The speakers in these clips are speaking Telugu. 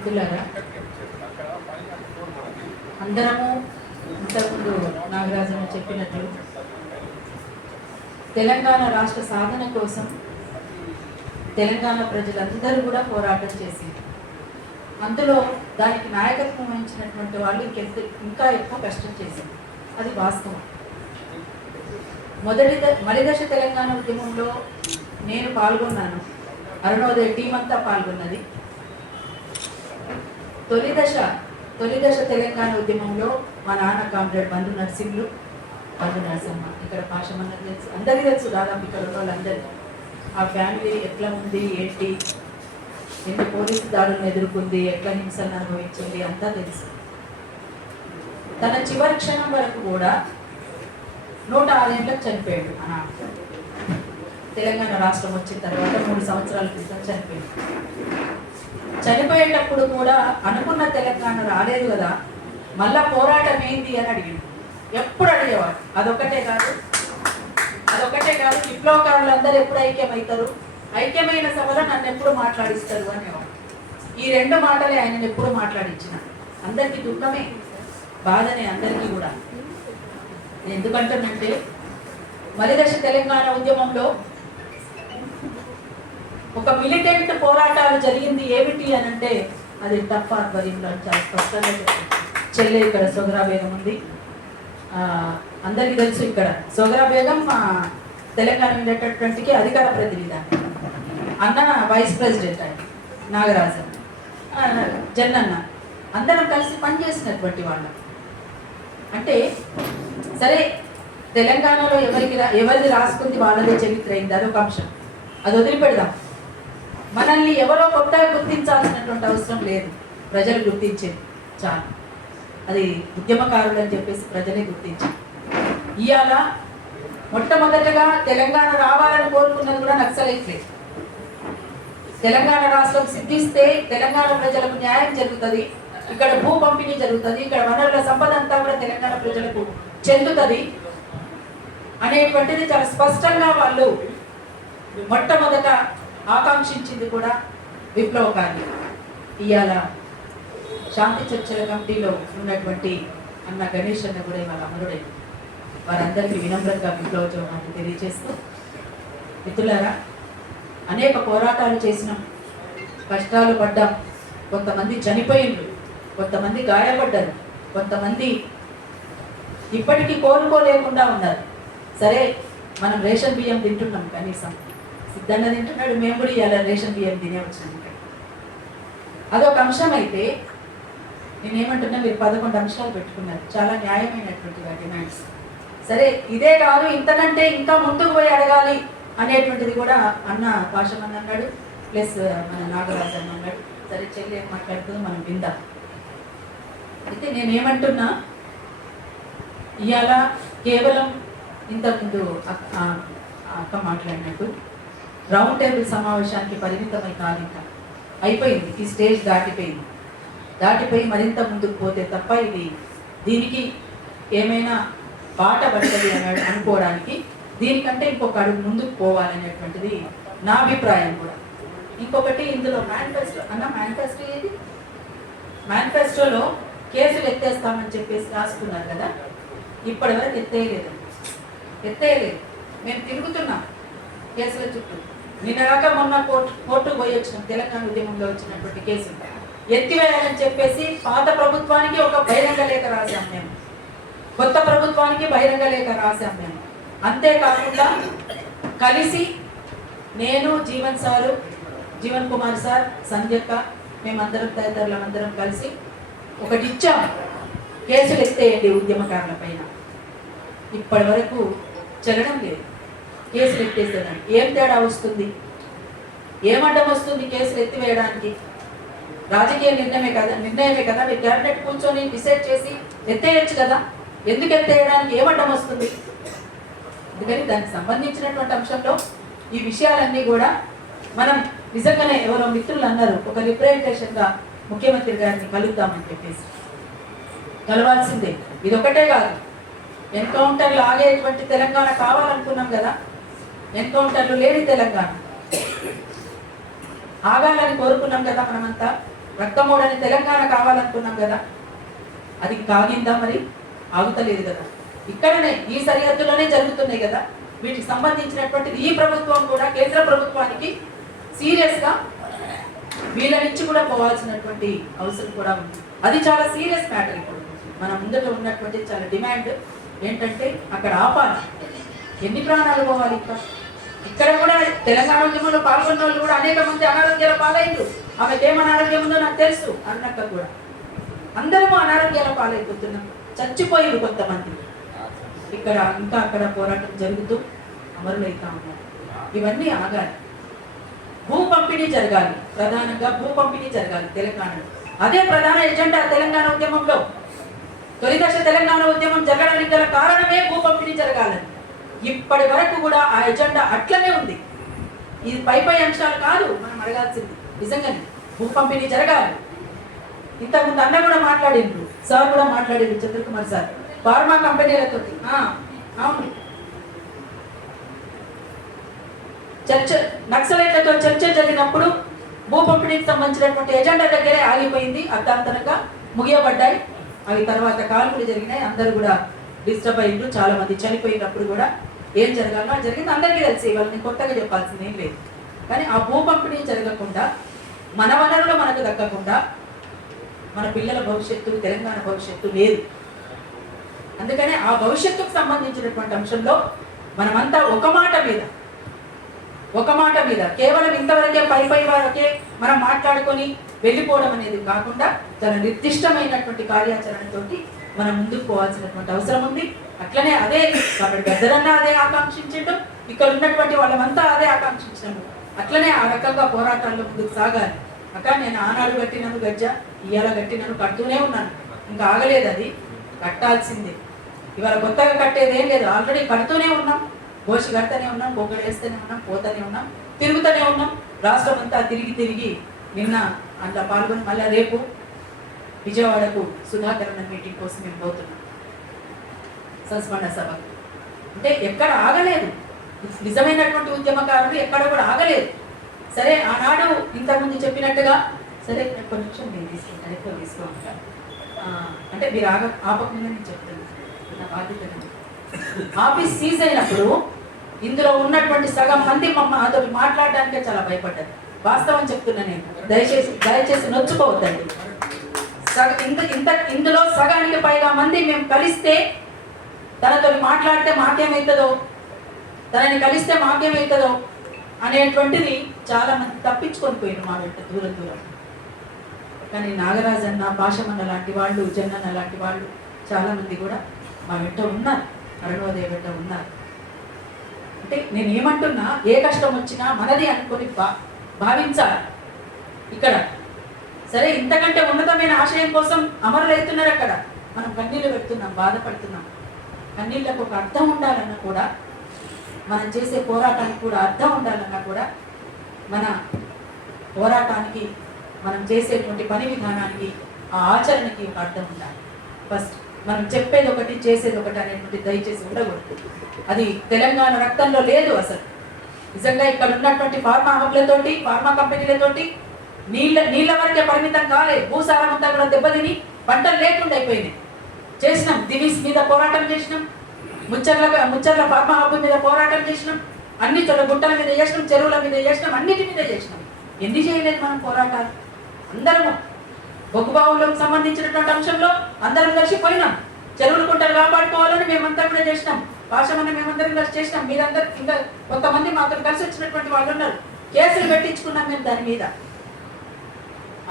మిత్రులారా అందరము ఇంతకుముందు నాగరాజు చెప్పినట్లు తెలంగాణ రాష్ట్ర సాధన కోసం తెలంగాణ ప్రజలందరూ కూడా పోరాటం చేసింది. అందులో దానికి నాయకత్వం వహించినటువంటి వాళ్ళు ఇంకెంత ఇంకా ఎక్కువ కష్టం చేసింది. అది వాస్తవం. మొదటి ద- మలిదశ తెలంగాణ ఉద్యమంలో నేను పాల్గొన్నాను. అరుణోదయ టీం అంతా పాల్గొన్నది. తొలి దశ తొలి దశ తెలంగాణ ఉద్యమంలో మా నాన్న కామ్రేడ్ బంధు నర్సింగ్లు బంధు నరసింహ. ఇక్కడ పాషమన్న తెలుసు. అందరికీ తెలుసు దాదాపు ఇక్కడ ఉన్న వాళ్ళందరికీ ఆ ఫ్యామిలీ ఎట్లా ఉంది ఏంటి? ఎన్ని పోలీసు దాడులను ఎదుర్కొంది ఎట్లా హింసలను అనుభవించింది అంతా తెలుసు. తన చివరి క్షణం వరకు కూడా నూట ఆరేళ్ళకు చనిపోయాడు. మన తెలంగాణ రాష్ట్రం వచ్చిన తర్వాత మూడు సంవత్సరాల క్రితం చనిపోయింది. చనిపోయేటప్పుడు కూడా అనుకున్న తెలంగాణ రాలేదు కదా మళ్ళా పోరాటం ఏంటి అని అడిగింది. ఎప్పుడు అడిగేవాడు అదొకటే కాదు అదొకటే కాదు విప్లవకారులు అందరూ ఎప్పుడు ఐక్యమవుతారు? ఐక్యమైన సభలో నన్ను ఎప్పుడు మాట్లాడిస్తారు అనేవాడు ఈ రెండు మాటలే ఆయన ఎప్పుడు మాట్లాడించిన. అందరికీ దుఃఖమే బాధనే అందరికీ కూడా. ఎందుకంటుందంటే మలిదశ తెలంగాణ ఉద్యమంలో ఒక మిలిటెంట్ పోరాటాలు జరిగింది ఏమిటి అని అంటే అది తప్ప ఆధ్వర్యంలో చాలా స్పష్టంగా చెప్పారు చెల్లె ఇక్కడ సోగరా బేగం ఉంది. అందరికీ తెలుసు ఇక్కడ. సోగరా బేగం మా తెలంగాణ ఉండేటటువంటికి అధికార ప్రతినిధి అన్న వైస్ ప్రెసిడెంట్ ఆయన నాగరాజన్ జన్నన్న అందరం కలిసి పనిచేసినటువంటి వాళ్ళం. అంటే సరే తెలంగాణలో ఎవరికి రా- ఎవరిది రాసుకుంది వాళ్ళదే చరిత్ర అయింది అదొక అంశం. అది వదిలిపెడదాం. మనల్ని ఎవరో కొత్తగా గుర్తించాల్సినటువంటి అవసరం లేదు. ప్రజలు గుర్తించేది చాలు. అది ఉద్యమకారులు అని చెప్పేసి ప్రజలే గుర్తించారు. ఇవాళ మొట్టమొదటగా తెలంగాణ రావాలని కోరుకున్నది కూడా నక్సలైట్లే తెలంగాణ రాష్ట్రం సిద్ధిస్తే తెలంగాణ ప్రజలకు న్యాయం జరుగుతుంది. ఇక్కడ భూ పంపిణీ జరుగుతుంది. ఇక్కడ వనరుల సంపద అంతా కూడా తెలంగాణ ప్రజలకు చెందుతుంది. అనేటువంటిది చాలా స్పష్టంగా వాళ్ళు మొట్టమొదట ఆకాంక్షించింది కూడా విప్లవకాన్ని ఇవాళ శాంతి చర్చల కమిటీలో ఉన్నటువంటి అన్న గణేష్ అన్న కూడా ఇవాళ అమరుడైంది వారందరికీ వినమ్రంగా విప్లవ చౌహాన్ని తెలియజేస్తూ మిత్రులారా అనేక పోరాటాలు చేసినాం. కష్టాలు పడ్డాం. కొంతమంది చనిపోయిండ్రు. కొంతమంది గాయపడ్డారు. కొంతమంది ఇప్పటికీ కోలుకోలేకుండా ఉన్నారు. సరే మనం రేషన్ బియ్యం తింటున్నాం కనీసం. సిద్ధంగా తింటున్నాడు మేము కూడా ఇవాళ రేషన్ బియ్యం తినే వచ్చినాం ఇక్కడ. అదొక అంశం అయితే నేనేమంటున్నా మీరు పదకొండు అంశాలు పెట్టుకున్నారు. చాలా న్యాయమైనటువంటి డిమాండ్స్ సరే ఇదే కాదు ఇంతకంటే ఇంకా ముందుకు పోయి అడగాలి అనేటువంటిది కూడా అన్న పాషమన్ అన్నాడు ప్లస్ మన నాగరాజు అన్న అన్నాడు. సరే చెల్లి ఏం మాట్లాడుతుందో మనం విందాం. అయితే నేనేమంటున్నా ఇవాళ కేవలం ఇంతకుముందు అక్క అక్క మాట్లాడినట్టు రౌండ్ టేబుల్ సమావేశానికి పరిమితమై కాదు అయిపోయింది. ఈ స్టేజ్ దాటిపోయింది. దాటిపోయి మరింత ముందుకు పోతే తప్ప ఇది దీనికి ఏమైనా బాట పడుతుంది అని అనుకోవడానికి దీనికంటే ఇంకొక అడుగు ముందుకు పోవాలనేటువంటిది నా అభిప్రాయం కూడా. ఇంకొకటి ఇందులో మేనిఫెస్టో అన్న మేనిఫెస్టో ఏది? మేనిఫెస్టోలో కేసులు ఎత్తేస్తామని చెప్పేసి రాసుకున్నారు కదా? ఇప్పటి వరకు ఎత్తేయలేదు. ఎత్తేయలేదు. మేము తిరుగుతున్నాం కేసుల చుట్టూ. నిన్నగాక మొన్న కోర్టు కోర్టు పోయి వచ్చిన తెలంగాణ ఉద్యమంలో వచ్చినటువంటి కేసు. ఎత్తివేయాలని చెప్పేసి పాత ప్రభుత్వానికి ఒక బహిరంగ లేఖ రాశాం మేము. కొత్త ప్రభుత్వానికి బహిరంగ లేఖ రాశాం మేము. అంతేకాకుండా కలిసి నేను జీవన్ సారు జీవన్ కుమార్ సార్ సంధ్యక్క మేమందరం తదితరులం అందరం కలిసి ఒకటి ఇచ్చాం. కేసులు ఎత్తేయండి ఉద్యమకారుల పైన. ఇప్పటి వరకు చెల్లడం లేదు. కేసులు ఎత్తేసేదానికి ఏం తేడా వస్తుంది? ఏమడ్డం వస్తుంది కేసులు ఎత్తివేయడానికి రాజకీయ నిర్ణయమే కదా నిర్ణయమే కదా. మీరు క్యాబినెట్ కూర్చొని డిసైడ్ చేసి ఎత్తేయచ్చు కదా. ఎందుకు ఎత్తేయడానికి ఏమడ్డం వస్తుంది? అందుకని దానికి సంబంధించినటువంటి అంశంలో ఈ విషయాలన్నీ కూడా మనం నిజంగానే ఎవరో మిత్రులు అన్నారు. ఒక రిప్రజెంటేషన్గా ముఖ్యమంత్రి గారిని కలుద్దామని చెప్పేసి. కలవాల్సిందే. ఇది ఒకటే కాదు. ఎన్కౌంటర్ లాగేటువంటి తెలంగాణ కావాలనుకున్నాం కదా. ఎన్కౌంటర్లు లేని తెలంగాణ. ఆగాలని కోరుకున్నాం కదా మనమంతా. రక్తమూడని తెలంగాణ కావాలనుకున్నాం కదా. అది కాగిందా మరి? ఆగుతలేదు కదా. ఇక్కడనే ఈ సరిహద్దులోనే జరుగుతున్నాయి కదా. వీటికి సంబంధించినటువంటి ఈ ప్రభుత్వం కూడా కేంద్ర ప్రభుత్వానికి సీరియస్గా వీళ్ళ నుంచి కూడా పోవాల్సినటువంటి అవసరం కూడా ఉంది. అది చాలా సీరియస్ మ్యాటర్ ఇప్పుడు. మన ముందట ఉన్నటువంటి చాలా డిమాండ్ ఏంటంటే అక్కడ ఆపాలి. ఎన్ని ప్రాణాలు పోవాలి ఇంకా ఇక్కడ కూడా తెలంగాణ ఉద్యమంలో పాల్గొన్న వాళ్ళు కూడా అనేక మంది అనారోగ్యాల పాలైండ్రు. ఆమెకి ఏం అనారోగ్యం ఉందో నాకు తెలుసు అన్నక్క కూడా. అందరము అనారోగ్యాల పాలైపోతున్నాం. చచ్చిపోయింది కొంతమంది. ఇక్కడ ఇంకా అక్కడ పోరాటం జరుగుతూ అమరులైతా ఉన్నారు. ఇవన్నీ ఆగాలి. భూ పంపిణీ జరగాలి. ప్రధానంగా భూ పంపిణీ జరగాలి తెలంగాణలో. అదే ప్రధాన ఎజెండా తెలంగాణ ఉద్యమంలో. తొలిదశ తెలంగాణ ఉద్యమం జరగడానికి గల కారణమే భూ పంపిణీ జరగాలని. ఇప్పటి వరకు కూడా ఆ ఎజెండా అట్లనే ఉంది. ఇది పై పై అంశాలు కాదు మనం అడగాల్సింది నిజంగానే భూ పంపిణీ జరగాలి. ఇంతకుముందు అన్న కూడా మాట్లాడిండ్రు సార్ కూడా మాట్లాడిండ్రు చంద్రకుమార్ సార్ ఫార్మా కంపెనీలతో అవును. చర్చ నక్సలైట్లతో చర్చ జరిగినప్పుడు భూ పంపిణీకి సంబంధించినటువంటి ఎజెండా దగ్గరే ఆగిపోయింది అర్థాంతరంగా ముగియబడ్డాయి. అవి తర్వాత కాల్పులు జరిగినాయి అందరూ కూడా డిస్టర్బ్ అయ్యిండ్రు చాలా మంది చనిపోయినప్పుడు కూడా ఏం జరగాలో? అది జరిగింది అందరికీ తెలిసి వాళ్ళని కొత్తగా చెప్పాల్సింది ఏం లేదు. కానీ ఆ భూ జరగకుండా మన వనరులు మనకు దక్కకుండా మన పిల్లల భవిష్యత్తు తెలంగాణ భవిష్యత్తు లేదు. అందుకనే ఆ భవిష్యత్తుకు సంబంధించినటువంటి అంశంలో మనమంతా ఒక మాట మీద ఒక మాట మీద కేవలం ఇంతవరకే పై పై వరకే మనం మాట్లాడుకొని వెళ్ళిపోవడం అనేది కాకుండా చాలా నిర్దిష్టమైనటువంటి కార్యాచరణతోటి మనం ముందుకు పోవాల్సినటువంటి అవసరం ఉంది. అట్లనే అదే కాబట్టి గద్దరన్న అదే ఆకాంక్షించడం ఇక్కడ ఉన్నటువంటి వాళ్ళమంతా అదే ఆకాంక్షించడము అట్లనే ఆ రకంగా పోరాటాల్లో ముందుకు సాగాలి. అక్క నేను ఆనాడు కట్టినను గజ్జ ఇవాళ కట్టినను కడుతూనే ఉన్నాను. ఇంకా ఆగలేదు అది. కట్టాల్సిందే. ఇవాళ కొత్తగా కట్టేది ఏం లేదు. ఆల్రెడీ కడుతూనే ఉన్నాం. గోషి కడతానే ఉన్నాం బొగ్గలు వేస్తూనే ఉన్నాం పోతూనే ఉన్నాం తిరుగుతూనే ఉన్నాం. రాష్ట్రం అంతా తిరిగి తిరిగి నిన్న అందులో పాల్గొని మళ్ళీ రేపు విజయవాడకు సుధాకరణ మీటింగ్ కోసం మేము పోతున్నాం. సస్మండ సభకు అంటే ఎక్కడ ఆగలేదు. నిజమైనటువంటి ఉద్యమకారులు ఎక్కడ కూడా ఆగలేదు. సరే ఆనాడు ఇంతకుముందు చెప్పినట్టుగా సరే కొంచెం నిమిషం నేను తీసుకుంటాను ఎక్కువ తీసుకోమంటాను అంటే. మీరు ఆగ ఆపకుండా నేను చెప్తాను. నా బాధ్యత ఆఫీస్ సీజ్ అయినప్పుడు ఇందులో ఉన్నటువంటి సగం మంది మమ్మ అతను మాట్లాడడానికే చాలా భయపడ్డది వాస్తవం చెప్తున్నా నేను. దయచేసి దయచేసి నొచ్చుకోవద్దండి. సగ ఇంత ఇంత ఇందులో సగానికి పైగా మంది మేము కలిస్తే తనతో మాట్లాడితే మాకేమవుతుందో తనని కలిస్తే మాకేమవుతుందో అనేటువంటిది చాలా మంది తప్పించుకొని పోయిన మా వెంట దూరం దూరం. కానీ నాగరాజన్న భాషమన్న లాంటి వాళ్ళు జన్నన్న లాంటి వాళ్ళు చాలా మంది కూడా మా వెంట ఉన్నారు. అరుణోదయ వెంట ఉన్నారు. అంటే నేను ఏమంటున్నా ఏ కష్టం వచ్చినా మనది అనుకొని భా భావించాలి. ఇక్కడ సరే ఇంతకంటే ఉన్నతమైన ఆశయం కోసం అమరులవుతున్నారు అక్కడ. మనం కన్నీళ్ళు పెడుతున్నాం బాధపడుతున్నాం. కన్నీళ్ళకు ఒక అర్థం ఉండాలన్నా కూడా మనం చేసే పోరాటానికి కూడా అర్థం ఉండాలన్నా కూడా మన పోరాటానికి మనం చేసేటువంటి పని విధానానికి ఆ ఆచరణకి ఒక అర్థం ఉండాలి. ఫస్ట్ మనం చెప్పేది ఒకటి చేసేది ఒకటి అనేటువంటి దయచేసి ఉండకూడదు. అది తెలంగాణ రక్తంలో లేదు అసలు. నిజంగా ఇక్కడ ఉన్నటువంటి ఫార్మా హబ్లతోటి ఫార్మా కంపెనీలతోటి నీళ్ళ నీళ్ళ వరకే పరిమితం కాలే భూసారం అంతా కూడా దెబ్బతిని పంటలు లేకుండా అయిపోయింది చేసినాం దివీస్ మీద పోరాటం చేసినాం ముచ్చర్ల ముచ్చర్ల ఫార్మా హబ్బు మీద పోరాటం చేసినాం అన్ని చోట్ల గుట్టల మీద చేసినాం చెరువుల మీద చేసినాం అన్నిటి మీద చేసినాం. ఎన్ని చేయలేదు మనం పోరాటాలు? అందరము బొగ్గుబావులకు సంబంధించినటువంటి అంశంలో అందరం కలిసి పోయినాం. చెరువులు కుంటలు కాపాడుకోవాలని మేమంతా కూడా చేసినాం. భాషమని మేమందరం కలిసి చేసినాం. మీరందరూ ఇంకా కొంతమంది మాతో కలిసి వచ్చినటువంటి వాళ్ళు ఉన్నారు. కేసులు పెట్టించుకున్నాం మేము దాని మీద.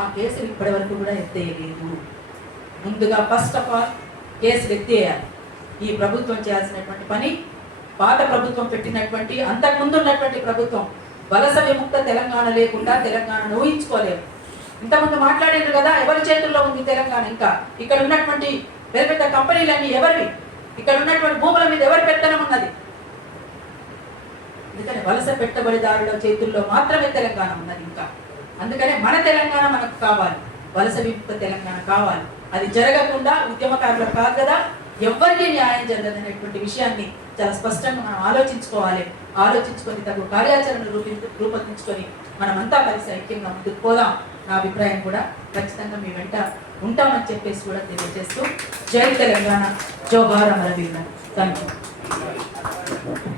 ఆ కేసులు ఇప్పటి వరకు కూడా ఎత్తేయలేదు. ముందుగా ఫస్ట్ ఆఫ్ ఆల్ కేసులు ఎత్తేయాలి. ఈ ప్రభుత్వం చేయాల్సినటువంటి పని పాత ప్రభుత్వం పెట్టినటువంటి అంతకుముందు ఉన్నటువంటి ప్రభుత్వం వలస విముక్త తెలంగాణ లేకుండా తెలంగాణను ఊహించుకోలేము ఇంతకుముందు మాట్లాడారు కదా ఎవరి చేతుల్లో ఉంది తెలంగాణ? ఇంకా ఇక్కడ ఉన్నటువంటి పెద్ద పెద్ద కంపెనీలన్నీ ఎవరివి? ఇక్కడ ఉన్నటువంటి భూముల మీద ఎవరి పెత్తనం ఉన్నది? ఎందుకని వలస పెట్టుబడిదారుల చేతుల్లో మాత్రమే తెలంగాణ ఉన్నది ఇంకా. అందుకనే మన తెలంగాణ మనకు కావాలి. వలస విముక్త తెలంగాణ కావాలి. అది జరగకుండా ఉద్యమకారులకు కాదు కదా ఎవరికి న్యాయం జరగదనేటువంటి విషయాన్ని చాలా స్పష్టంగా మనం ఆలోచించుకోవాలి. ఆలోచించుకొని తగు కార్యాచరణ రూపి రూపొందించుకొని మనమంతా కలిసి ఐక్యంగా ముందుకు పోదాం. నా అభిప్రాయం కూడా ఖచ్చితంగా మీ వెంట ఉంటామని చెప్పేసి కూడా తెలియజేస్తూ జై తెలంగాణ. జోహార్ అమరవీర థ్యాంక్ యూ